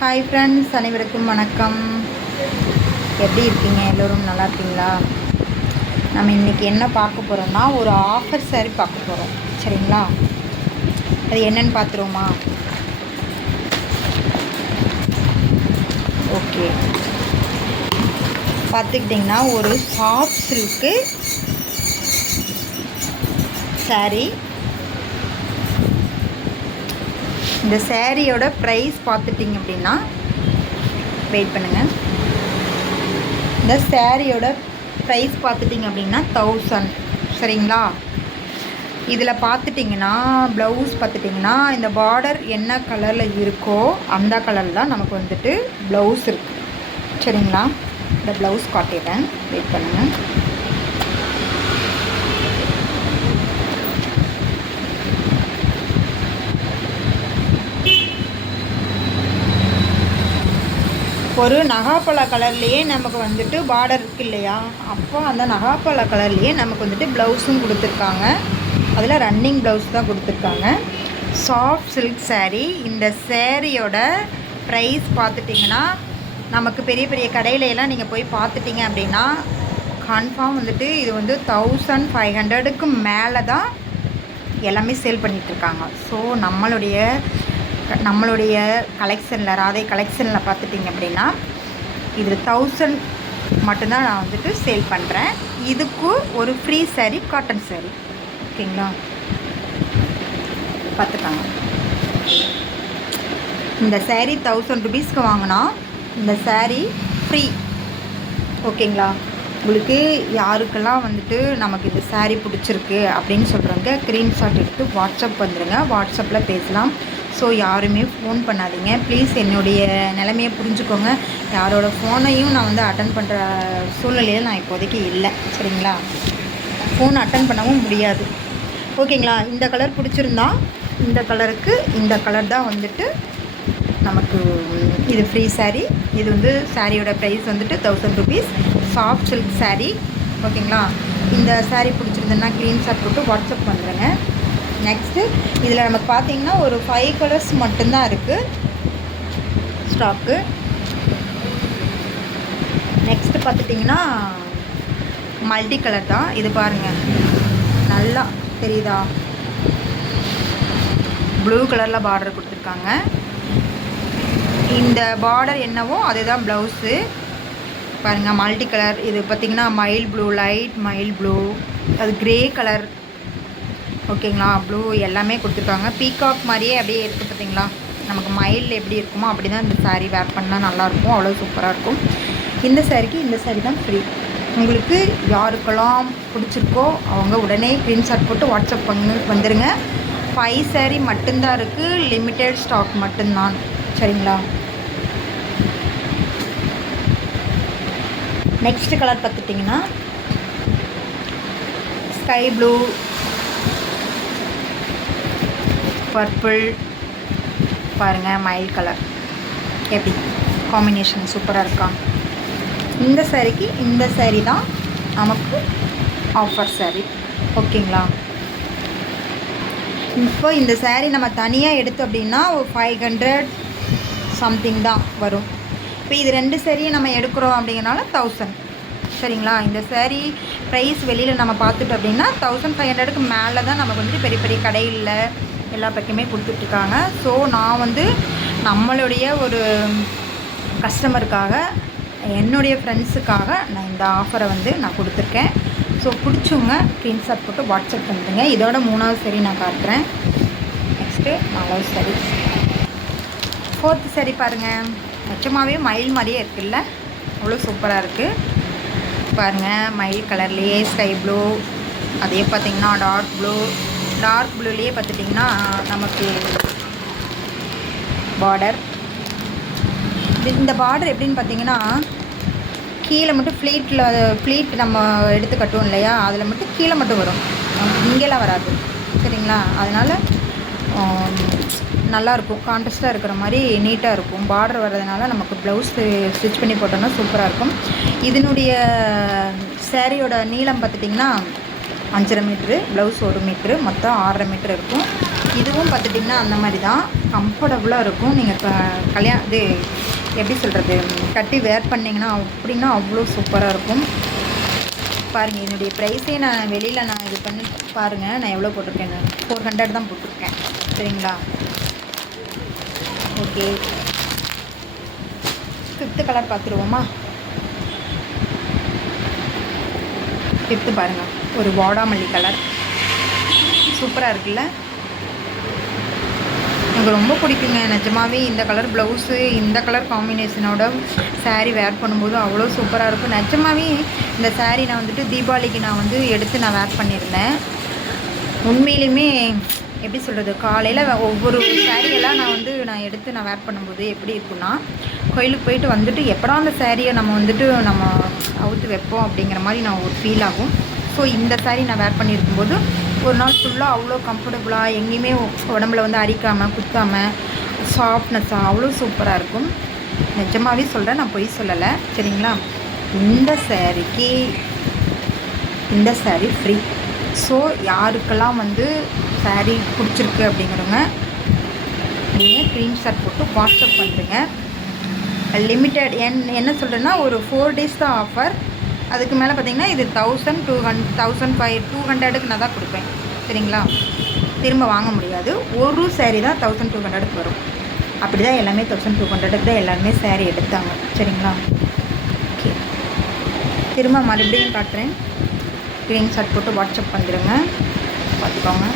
Hi friends அனைவருக்கும் வணக்கம். எப்படி இருக்கீங்க? எல்லோரும் நல்லா இருக்கீங்களா? நம்ம இன்றைக்கி என்ன பார்க்க போகிறோம்னா ஒரு ஆஃபர் சாரி பார்க்க போகிறோம் சரிங்களா? அது என்னன்னு பார்த்துருவோமா? ஓகே பார்த்துக்கிட்டிங்கன்னா ஒரு சாஃப்ட் சில்க்கு saree இந்த சேரீயோட ப்ரைஸ் பார்த்துட்டிங்க அப்படின்னா வெயிட் பண்ணுங்கள் இந்த சேரீயோட ப்ரைஸ் பார்த்துட்டிங்க அப்படின்னா தௌசண்ட் சரிங்களா? இதில் பார்த்துட்டிங்கன்னா ப்ளவுஸ் பார்த்துட்டிங்கன்னா இந்த பார்டர் என்ன கலரில் இருக்கோ அந்த கலரில் தான் நமக்கு வந்துட்டு ப்ளவுஸ் இருக்குது சரிங்களா? இந்த ப்ளவுஸ் காட்டிடுறேன். வெயிட் பண்ணுங்கள் ஒரு நகாப்பழ கலர்லேயே நமக்கு வந்துட்டு பார்டர் இருக்கு இல்லையா? அப்போ அந்த நகாப்பழ கலர்லேயே நமக்கு வந்துட்டு ப்ளவுஸும் கொடுத்துருக்காங்க. அதில் ரன்னிங் ப்ளவுஸ் தான் கொடுத்துருக்காங்க. சாஃப்ட் சில்க் சேரீ இந்த சேரீயோட ப்ரைஸ் பார்த்துட்டிங்கன்னா நமக்கு பெரிய பெரிய கடையில எல்லாம் நீங்கள் போய் பார்த்துட்டிங்க அப்படின்னா கன்ஃபார்ம் வந்துட்டு இது வந்து தௌசண்ட் ஃபைவ் ஹண்ட்ரடுக்கு மேலே தான் எல்லாமே சேல் பண்ணிகிட்ருக்காங்க ஸோ நம்மளுடைய நம்மளுடைய கலெக்ஷனில் ராதை கலெக்ஷனில் பார்த்துட்டிங்க அப்படின்னா இது தௌசண்ட் மட்டும்தான் நான் வந்துட்டு சேல் பண்ணுறேன் இதுக்கு ஒரு ஃப்ரீ saree காட்டன் saree. ஓகேங்களா பார்த்துக்காங்க. இந்த saree தௌசண்ட் ருபீஸ்க்கு வாங்கினா இந்த saree ஃப்ரீ ஓகேங்களா உங்களுக்கு யாருக்கெல்லாம் வந்துட்டு நமக்கு இந்த சாரீ பிடிச்சிருக்கு அப்படின்னு சொல்கிறவங்க ஸ்க்ரீன்ஷாட் எடுத்து வாட்ஸ்அப் வந்துடுங்க வாட்ஸ்அப்பில் பேசலாம். ஸோ யாருமே ஃபோன் பண்ணாதீங்க. ப்ளீஸ் என்னுடைய நிலமையை புரிஞ்சுக்கோங்க. யாரோட ஃபோனையும் நான் வந்து அட்டன் பண்ணுற சூழ்நிலையில் நான் இப்போதைக்கு இல்லை. சரிங்களா? ஃபோன் அட்டன் பண்ணவும் முடியாது. ஓகேங்களா இந்த கலர் பிடிச்சிருந்தா இந்த கலருக்கு இந்த கலர் தான் வந்துட்டு நமக்கு இது ஃப்ரீ சாரீ இது வந்து சாரியோட ப்ரைஸ் வந்துட்டு thousand rupees soft silk sari ஓகேங்களா இந்த சாரீ பிடிச்சிருந்ததுன்னா க்ரீன்ஷாட் போட்டு வாட்ஸ்அப் பண்ணுறேங்க நெக்ஸ்ட்டு இதில் நமக்கு பார்த்தீங்கன்னா ஒரு ஃபைவ் கலர்ஸ் மட்டும்தான் இருக்குது ஸ்டாக்கு நெக்ஸ்ட்டு பார்த்துட்டிங்கன்னா மல்டி கலர் தான். இது பாருங்கள் நல்லா தெரியுதா? ப்ளூ கலரில் பார்டர் கொடுத்துருக்காங்க. இந்த பார்டர் என்னவோ அதுதான் ப்ளவுஸு பாருங்கள் மல்டி கலர் இது பார்த்திங்கன்னா mild blue light mild blue அது க்ரே கலர் ஓகேங்களா? ப்ளூ எல்லாமே கொடுத்துருக்காங்க. பீகாக் மாதிரியே அப்படியே இருக்குது பார்த்தீங்களா? நமக்கு மயில் எப்படி இருக்குமோ அப்படி தான் இந்த சாரீ வேர் பண்ணால் நல்லாயிருக்கும் அவ்வளோ சூப்பராக இருக்கும். இந்த சாரிக்கு இந்த சாரீ தான் ஃப்ரீ உங்களுக்கு யாருக்கெல்லாம் பிடிச்சிருக்கோ அவங்க உடனே ஸ்க்ரீன்ஷாட் போட்டு வாட்ஸ்அப் பண்ணு வந்துடுங்க ஃபைவ் சாரீ மட்டும்தான் இருக்குது லிமிட்டெட் ஸ்டாக் மட்டும்தான். சரிங்களா? நெக்ஸ்ட் கலர் பார்த்துட்டிங்கன்னா ஸ்கை ப்ளூ பர்பிள். பாருங்கள் மயில் கலர். எப்படி? காம்பினேஷன் சூப்பராக இருக்கா? இந்த சாரிக்கு இந்த saree தான் நமக்கு ஆஃபர் saree. ஓகேங்களா? இப்போ இந்த saree நம்ம தனியாக எடுத்தோம் அப்படின்னா ஒரு ஃபைவ் ஹண்ட்ரட் சம்திங் தான் வரும். இப்போ இது ரெண்டு சேரீயும் நம்ம எடுக்கிறோம் அப்படிங்கிறனால தௌசண்ட் சரிங்களா? இந்த சேரீ ப்ரைஸ் வெளியில் நம்ம பார்த்துட்டோம் அப்படின்னா தௌசண்ட் ஃபைவ் ஹண்ட்ரடுக்கு மேலே தான் நமக்கு வந்துட்டு பெரிய பெரிய கடையில் எல்லா பக்கமே கொடுத்துட்ருக்காங்க. ஸோ நான் வந்து நம்மளுடைய ஒரு கஸ்டமருக்காக என்னுடைய ஃப்ரெண்ட்ஸுக்காக நான் இந்த ஆஃபரை வந்து நான் கொடுத்துருக்கேன். ஸோ பிடிச்சவங்க ஸ்க்ரீன்ஷாட் போட்டு வாட்ஸ்அப் பண்ணுறேங்க இதோட மூணாவது சரி நான் காட்டுறேன். நெக்ஸ்ட்டு நாலாவது சரி. ஃபோர்த்து சரி பாருங்கள் நிச்சயமாகவே மயில் மாதிரியே இருக்குல்ல? அவ்வளோ சூப்பராக இருக்குது பாருங்கள் மயில் கலர்லேயே ஸ்கை ப்ளூ அதே பார்த்திங்கன்னா டார்க் ப்ளூ டார்க் ப்ளூலேயே பார்த்துட்டிங்கன்னா நமக்கு பார்டர் இந்த பார்டர் எப்படின்னு பார்த்தீங்கன்னா கீழே மட்டும் ஃப்ளீட்டில் ஃப்ளீட் நம்ம எடுத்து கட்டுவோம் இல்லையா? அதில் மட்டும் கீழே மட்டும் வரும். இங்கெல்லாம் வராது. சரிங்களா? அதனால் நல்லாயிருக்கும். கான்ட்ரஸ்ட்டாக இருக்கிற மாதிரி நீட்டாக இருக்கும். பார்டர் வர்றதுனால நமக்கு ப்ளவுஸ் ஸ்டிச் பண்ணி போட்டோம்னா சூப்பராக இருக்கும். இதனுடைய சேரீயோட நீளம் பார்த்துட்டிங்கன்னா அஞ்சரை மீட்ரு ப்ளவுஸ் ஒரு மீட்ரு மொத்தம் ஆறரை மீட்ரு இருக்கும். இதுவும் பார்த்துட்டிங்கன்னா அந்த மாதிரி தான் கம்ஃபர்டபுளாக இருக்கும். நீங்கள் இப்போ கல்யாணம் இது எப்படி சொல்கிறது கட்டி வேர் பண்ணிங்கன்னா அப்படின்னா அவ்வளோ சூப்பராக இருக்கும். பாருங்கள் என்னுடைய ப்ரைஸே நான் வெளியில் நான் இது பண்ணி பாருங்கள் நான் எவ்வளோ போட்டிருக்கேன்னு. ஃபோர் ஹண்ட்ரட் தான் போட்டிருக்கேன். சரிங்களா? ஓகே ஃபிஃப்த்து கலர் பார்த்துருவோமா? ஃபிஃப்த்து பாருங்கள் ஒரு வாடாமல்லி கலர் சூப்பராக இருக்குல்ல? எனக்கு ரொம்ப பிடிக்குங்க. நிஜமாவே இந்த கலர் ப்ளவுஸு இந்த கலர் காம்பினேஷனோட சாரீ வேர் பண்ணும்போது அவ்வளோ சூப்பராக இருக்கும். நிஜமாவே இந்த சாரீ நான் வந்துட்டு தீபாவளிக்கு நான் வந்து எடுத்து நான் வேர் பண்ணியிருந்தேன். உண்மையிலுமே எப்படி சொல்கிறது காலையில் ஒவ்வொரு சாரியெல்லாம் நான் வந்து நான் எடுத்து நான் வேர் பண்ணும்போது எப்படி இருக்குன்னா கோயிலுக்கு போயிட்டு வந்துட்டு எப்படா அந்த சாரியை நம்ம வந்துட்டு நம்ம அவுத்து வைப்போம் அப்படிங்கிற மாதிரி நான் ஒரு ஃபீல் ஆகும். ஸோ இந்த சாரீ நான் வேர் பண்ணியிருக்கும்போது ஒரு நாள் ஃபுல்லாக அவ்வளோ கம்ஃபர்டபுளாக எங்கேயுமே உடம்புல வந்து அரிக்காமல் குத்தாமல் சாஃப்ட்னஸாக அவ்வளோ சூப்பராக இருக்கும். நிஜமாவே சொல்கிறேன் நான் பொய் சொல்லலை. சரிங்களா? இந்த சாரீக்கு இந்த சாரீ ஃப்ரீ ஸோ யாருக்கெல்லாம் வந்து சாரீ பிடிச்சிருக்கு அப்படிங்கிறவங்க நீங்கள் ஸ்க்ரீன்ஷாட் போட்டு வாட்ஸ்அப் பண்ணுறேங்க லிமிட்டட் என் என்ன சொல்கிறேன்னா ஒரு ஃபோர் டேஸ் தான் ஆஃபர் அதுக்கு மேலே பார்த்தீங்கன்னா இது thousand two hundred thousand five two ஹண்ட்ரடுக்கு நான் தான் கொடுப்பேன். சரிங்களா? திரும்ப வாங்க முடியாது. ஒரு சேரீ தான் தௌசண்ட் டூ ஹண்ட்ரடுக்கு வரும். அப்படி தான் எல்லாமே தௌசண்ட் டூ ஹண்ட்ரடுக்கு தான் எல்லாருமே சேரீ எடுத்தாங்க. சரிங்களா? ஓகே திரும்ப மறுபடியும் காட்டுறேன். ஸ்க்ரீன்ஷாட் போட்டு வாட்ஸ்அப் பண்ணிடுங்க. பார்த்துக்கோங்க.